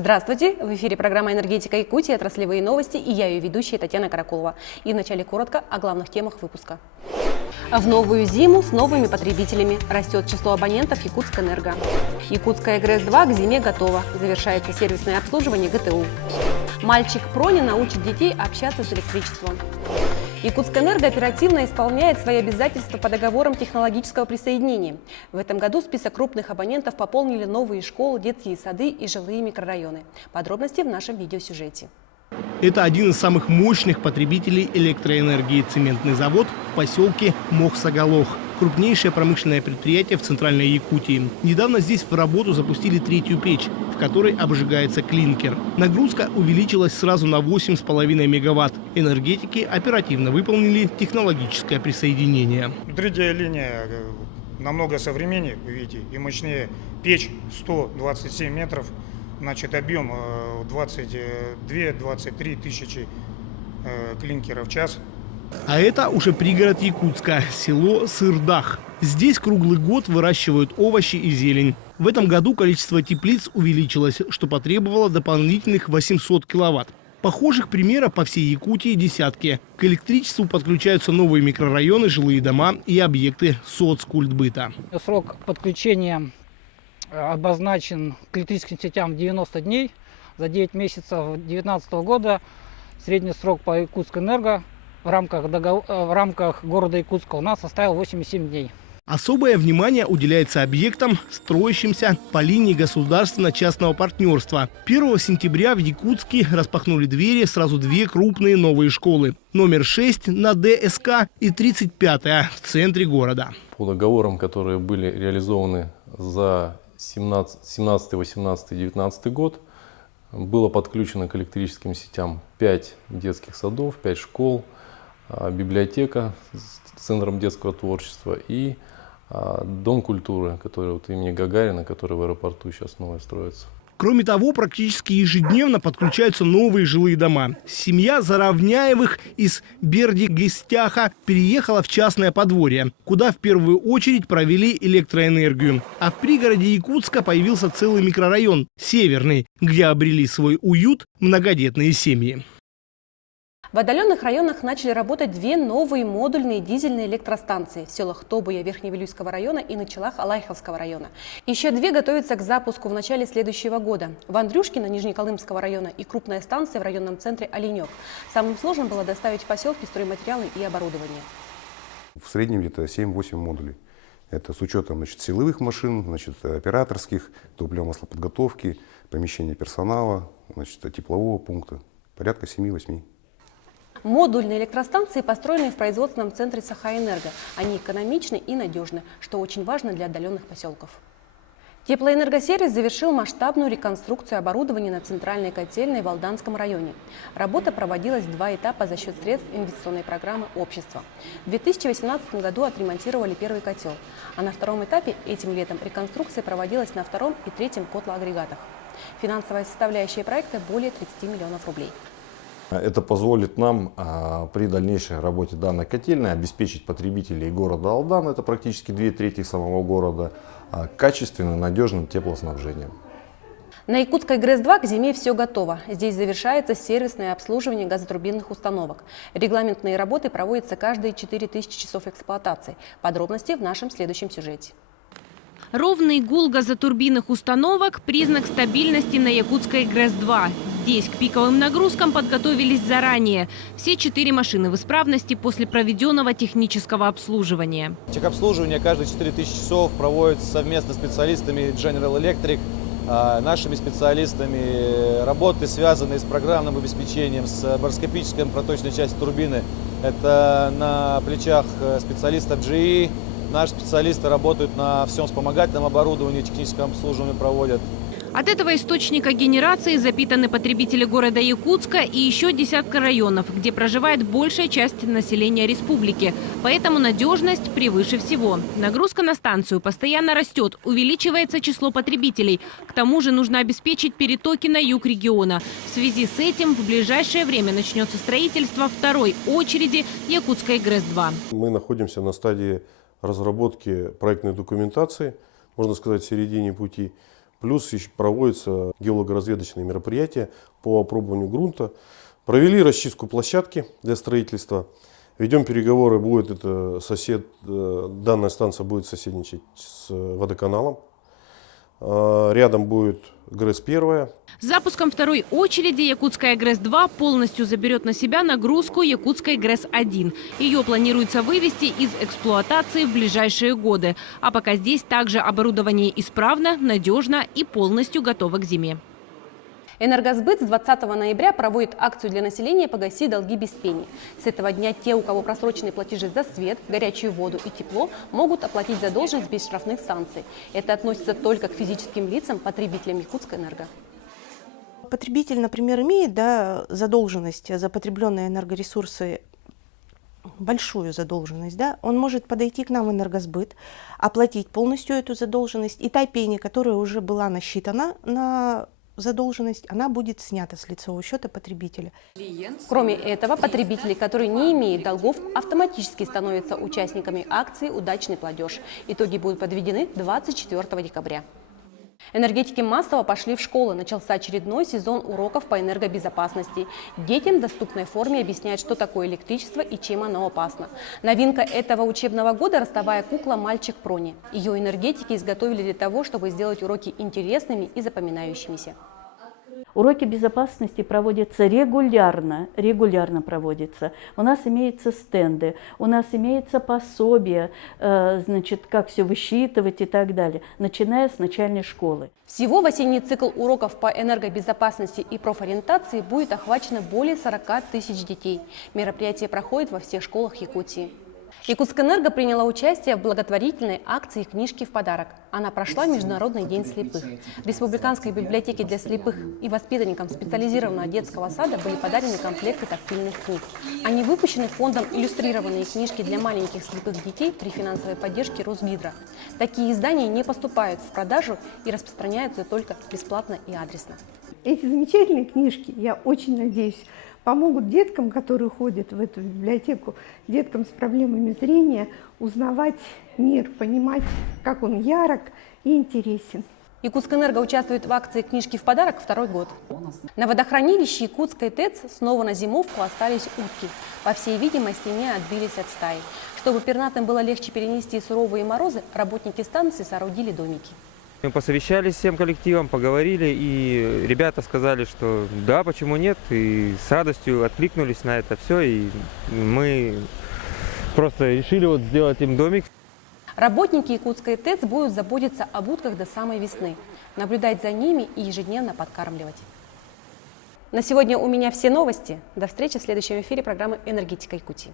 Здравствуйте! В эфире программа «Энергетика Якутии», отраслевые новости, и я ее ведущая Татьяна Каракулова. И вначале коротко о главных темах выпуска. В новую зиму с новыми потребителями. Растет число абонентов Якутскэнерго. Якутская ГРЭС-2 к зиме готова. Завершается сервисное обслуживание ГТУ. Мальчик Прони научит детей общаться с электричеством. Якутскэнерго оперативно исполняет свои обязательства по договорам технологического присоединения. В этом году список крупных абонентов пополнили новые школы, детские сады и жилые микрорайоны. Подробности в нашем видеосюжете. Это один из самых мощных потребителей электроэнергии – цементный завод в поселке Мохсоголох. Крупнейшее промышленное предприятие в Центральной Якутии. Недавно здесь в работу запустили третью печь, в которой обжигается клинкер. Нагрузка увеличилась сразу на 8,5 мегаватт. Энергетики оперативно выполнили технологическое присоединение. Третья линия намного современнее, вы видите, и мощнее. Печь 127 метров, значит, объем 22-23 тысячи клинкеров в час. А это уже пригород Якутска, село Сырдах. Здесь круглый год выращивают овощи и зелень. В этом году количество теплиц увеличилось, что потребовало дополнительных 800 киловатт. Похожих примеров по всей Якутии десятки. К электричеству подключаются новые микрорайоны, жилые дома и объекты соцкультбыта. Срок подключения обозначен к электрическим сетям 90 дней. За 9 месяцев 2019 года средний срок по Якутскэнерго в рамках города Якутска у нас составил 87 дней. Особое внимание уделяется объектам, строящимся по линии государственно-частного партнерства. 1 сентября в Якутске распахнули двери сразу две крупные новые школы. Номер 6 на ДСК и 35-я в центре города. По договорам, которые были реализованы за 17, 18, 19 год, было подключено к электрическим сетям 5 детских садов, 5 школ, библиотека с центром детского творчества и дом культуры, который вот имени Гагарина, который в аэропорту сейчас новое строится. Кроме того, практически ежедневно подключаются новые жилые дома. Семья Заравняевых из Берди-Гестяха переехала в частное подворье, куда в первую очередь провели электроэнергию. А в пригороде Якутска появился целый микрорайон – Северный, где обрели свой уют многодетные семьи. В отдаленных районах начали работать две новые модульные дизельные электростанции в селах Тобуя Верхневилюйского района и Началах Алайховского района. Еще две готовятся к запуску в начале следующего года. В Андрюшкино Нижнеколымского района и крупная станция в районном центре Оленек. Самым сложным было доставить в поселки стройматериалы и оборудование. В среднем где-то 7-8 модулей. Это с учетом силовых машин, операторских, топливо-маслоподготовки, помещения персонала, теплового пункта. Порядка 7-8. Модульные электростанции построены в производственном центре Сахаэнерго. Они экономичны и надежны, что очень важно для отдаленных поселков. Теплоэнергосервис завершил масштабную реконструкцию оборудования на центральной котельной в Алданском районе. Работа проводилась в 2 этапа за счет средств инвестиционной программы общества. В 2018 году отремонтировали первый котел, а на втором этапе этим летом реконструкция проводилась на втором и третьем котлоагрегатах. Финансовая составляющая проекта более 30 миллионов рублей. Это позволит нам при дальнейшей работе данной котельной обеспечить потребителей города Алдан, это практически 2/3 самого города, качественным, надежным теплоснабжением. На Якутской ГРЭС-2 к зиме все готово. Здесь завершается сервисное обслуживание газотурбинных установок. Регламентные работы проводятся каждые 4000 часов эксплуатации. Подробности в нашем следующем сюжете. Ровный гул газотурбинных установок – признак стабильности на Якутской ГРЭС-2. Здесь к пиковым нагрузкам подготовились заранее. Все 4 машины в исправности после проведенного технического обслуживания. Техобслуживание каждые 4000 часов проводится совместно с специалистами General Electric, нашими специалистами. Работы, связанные с программным обеспечением, с бароскопической проточной частью турбины. Это на плечах специалистов GE. Наши специалисты работают на всем вспомогательном оборудовании, техническом обслуживании проводят. От этого источника генерации запитаны потребители города Якутска и еще десятка районов, где проживает большая часть населения республики. Поэтому надежность превыше всего. Нагрузка на станцию постоянно растет, увеличивается число потребителей. К тому же нужно обеспечить перетоки на юг региона. В связи с этим в ближайшее время начнется строительство второй очереди Якутской ГРЭС-2. Мы находимся на стадии разработки проектной документации, можно сказать, в середине пути. Плюс еще проводятся геолого-разведочные мероприятия по опробованию грунта. Провели расчистку площадки для строительства. Ведем переговоры, данная станция будет соседничать с водоканалом. Рядом будет ГРЭС-1. С запуском второй очереди якутская ГРЭС-2 полностью заберет на себя нагрузку якутской ГРЭС-1. Ее планируется вывести из эксплуатации в ближайшие годы. А пока здесь также оборудование исправно, надежно и полностью готово к зиме. Энергосбыт с 20 ноября проводит акцию для населения «Погаси долги без пени». С этого дня те, у кого просроченные платежи за свет, горячую воду и тепло, могут оплатить задолженность без штрафных санкций. Это относится только к физическим лицам, потребителям Якутскэнерго. Потребитель, например, имеет задолженность за потребленные энергоресурсы, большую задолженность, он может подойти к нам в Энергосбыт, оплатить полностью эту задолженность, и та пени, которая уже была насчитана на задолженность, она будет снята с лицевого счета потребителя. Кроме этого, потребители, которые не имеют долгов, автоматически становятся участниками акции «Удачный платеж». Итоги будут подведены 24 декабря. Энергетики массово пошли в школы. Начался очередной сезон уроков по энергобезопасности. Детям в доступной форме объясняют, что такое электричество и чем оно опасно. Новинка этого учебного года – ростовая кукла «Мальчик Прони». Ее энергетики изготовили для того, чтобы сделать уроки интересными и запоминающимися. Уроки безопасности проводятся регулярно проводятся. У нас имеются стенды, у нас имеется пособие, как все высчитывать и так далее, начиная с начальной школы. Всего в осенний цикл уроков по энергобезопасности и профориентации будет охвачено более 40 тысяч детей. Мероприятие проходит во всех школах Якутии. Якутскэнерго приняла участие в благотворительной акции «Книжки в подарок». Она прошла в Международный день слепых. В Республиканской библиотеке для слепых и воспитанникам специализированного детского сада были подарены комплекты тактильных книг. Они выпущены фондом «Иллюстрированные книжки для маленьких слепых детей» при финансовой поддержке Росгидро. Такие издания не поступают в продажу и распространяются только бесплатно и адресно. Эти замечательные книжки, я очень надеюсь, помогут деткам, которые ходят в эту библиотеку, деткам с проблемами зрения, узнавать мир, понимать, как он ярок и интересен. Якутскэнерго участвует в акции «Книжки в подарок» второй год. На водохранилище Якутской ТЭЦ снова на зимовку остались утки. По всей видимости, не отбились от стаи. Чтобы пернатым было легче перенести суровые морозы, работники станции соорудили домики. Мы посовещались всем коллективом, поговорили, и ребята сказали, что да, почему нет, и с радостью откликнулись на это все, и мы просто решили сделать им домик. Работники Якутской ТЭЦ будут заботиться об утках до самой весны, наблюдать за ними и ежедневно подкармливать. На сегодня у меня все новости. До встречи в следующем эфире программы «Энергетика Якутии».